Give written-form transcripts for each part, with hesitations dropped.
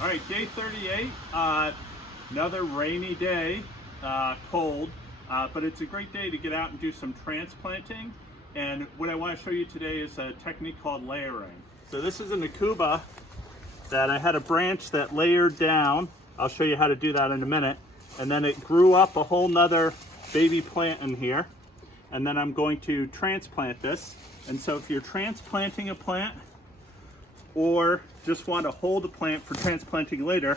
All right, day 38, another rainy day, cold, but it's a great day to get out and do some transplanting. And what I want to show you today is a technique called layering. So this is an Akuba that I had a branch that layered down. I'll show you how to do that in a minute. And then it grew up a whole nother baby plant in here. And then I'm going to transplant this. And so if you're transplanting a plant, or just want to hold a plant for transplanting later,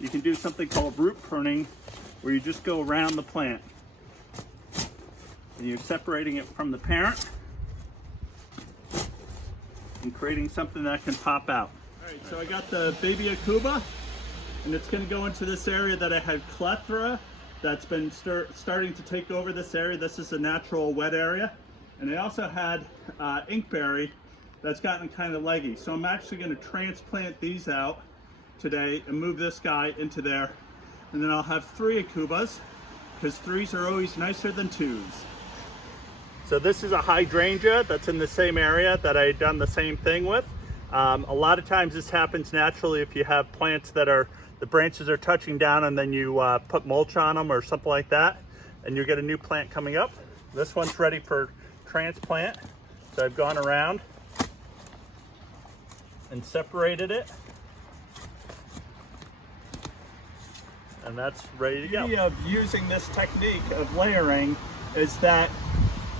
you can do something called root pruning, where you just go around the plant and you're separating it from the parent and creating something that can pop out. All right, so I got the baby Akuba, and it's going to go into this area that I had clethra that's been starting to take over this area. This is a natural wet area, and I also had inkberry that's gotten kind of leggy. So I'm actually going to transplant these out today and move this guy into there. And then I'll have 3 Akubas, because 3s are always nicer than 2s. So this is a hydrangea that's in the same area that I had done the same thing with. A lot of times this happens naturally if you have plants that are, the branches are touching down and then you put mulch on them or something like that, and you get a new plant coming up. This one's ready for transplant. So I've gone around and separated it, and that's ready to go. The beauty of using this technique of layering is that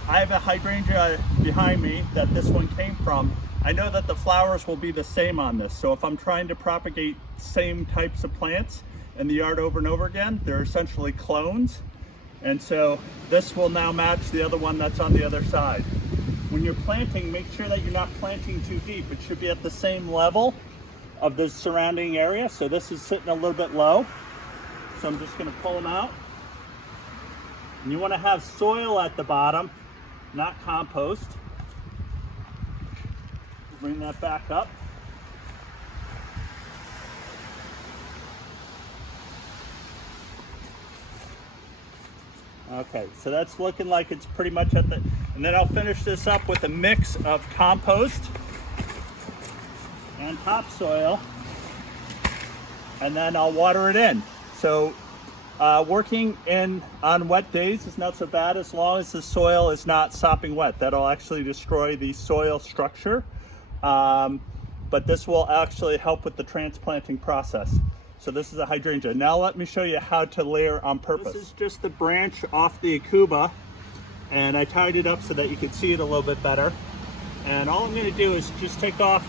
I have a hydrangea behind me that this one came from. I know that the flowers will be the same on this, so if I'm trying to propagate same types of plants in the yard over and over again, they're essentially clones, and so this will now match the other one that's on the other side. When you're planting, make sure that you're not planting too deep. It should be at the same level of the surrounding area. So this is sitting a little bit low. So I'm just going to pull them out. And you want to have soil at the bottom, not compost. Bring that back up. Okay, so that's looking like it's pretty much at the, and then I'll finish this up with a mix of compost and topsoil, and then I'll water it in. So working in on wet days is not so bad as long as the soil is not sopping wet. That'll actually destroy the soil structure, but this will actually help with the transplanting process. So this is a hydrangea. Now let me show you how to layer on purpose. This is just the branch off the Akuba, and I tied it up so that you can see it a little bit better. And all I'm going to do is just take off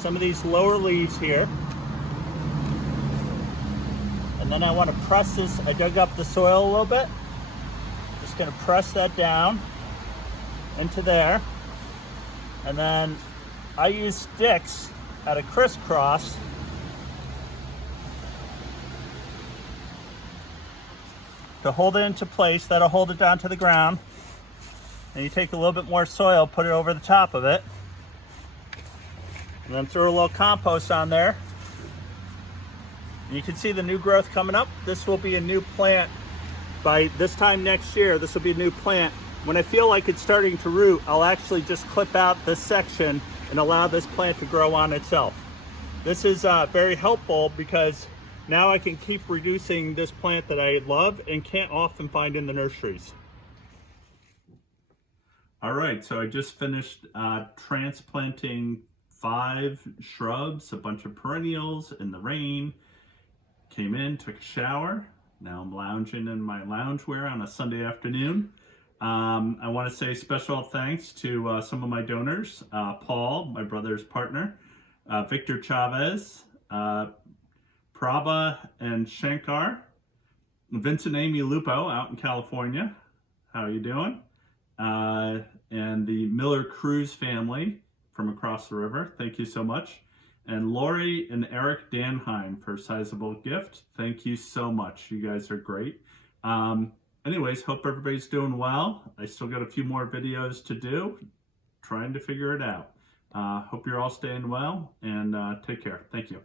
some of these lower leaves here. And then I want to press this. I dug up the soil a little bit. Just going to press that down into there. And then I use sticks at a crisscross to hold it into place. That'll hold it down to the ground. And you take a little bit more soil, put it over the top of it, and then throw a little compost on there. And you can see the new growth coming up. This will be a new plant by this time next year. This will be a new plant. When I feel like it's starting to root, I'll actually just clip out this section and allow this plant to grow on itself. This is very helpful because now I can keep reducing this plant that I love and can't often find in the nurseries. All right, so I just finished transplanting 5 shrubs, a bunch of perennials in the rain. Came in, took a shower. Now I'm lounging in my loungewear on a Sunday afternoon. I want to say special thanks to some of my donors, Paul, my brother's partner, Victor Chavez, Prabha and Shankar, Vincent Amy Lupo out in California. How are you doing? And the Miller Cruz family from across the river. Thank you so much. And Lori and Eric Danheim for a sizable gift. Thank you so much. You guys are great. Anyways, hope everybody's doing well. I still got a few more videos to do, trying to figure it out. Hope you're all staying well, and take care. Thank you.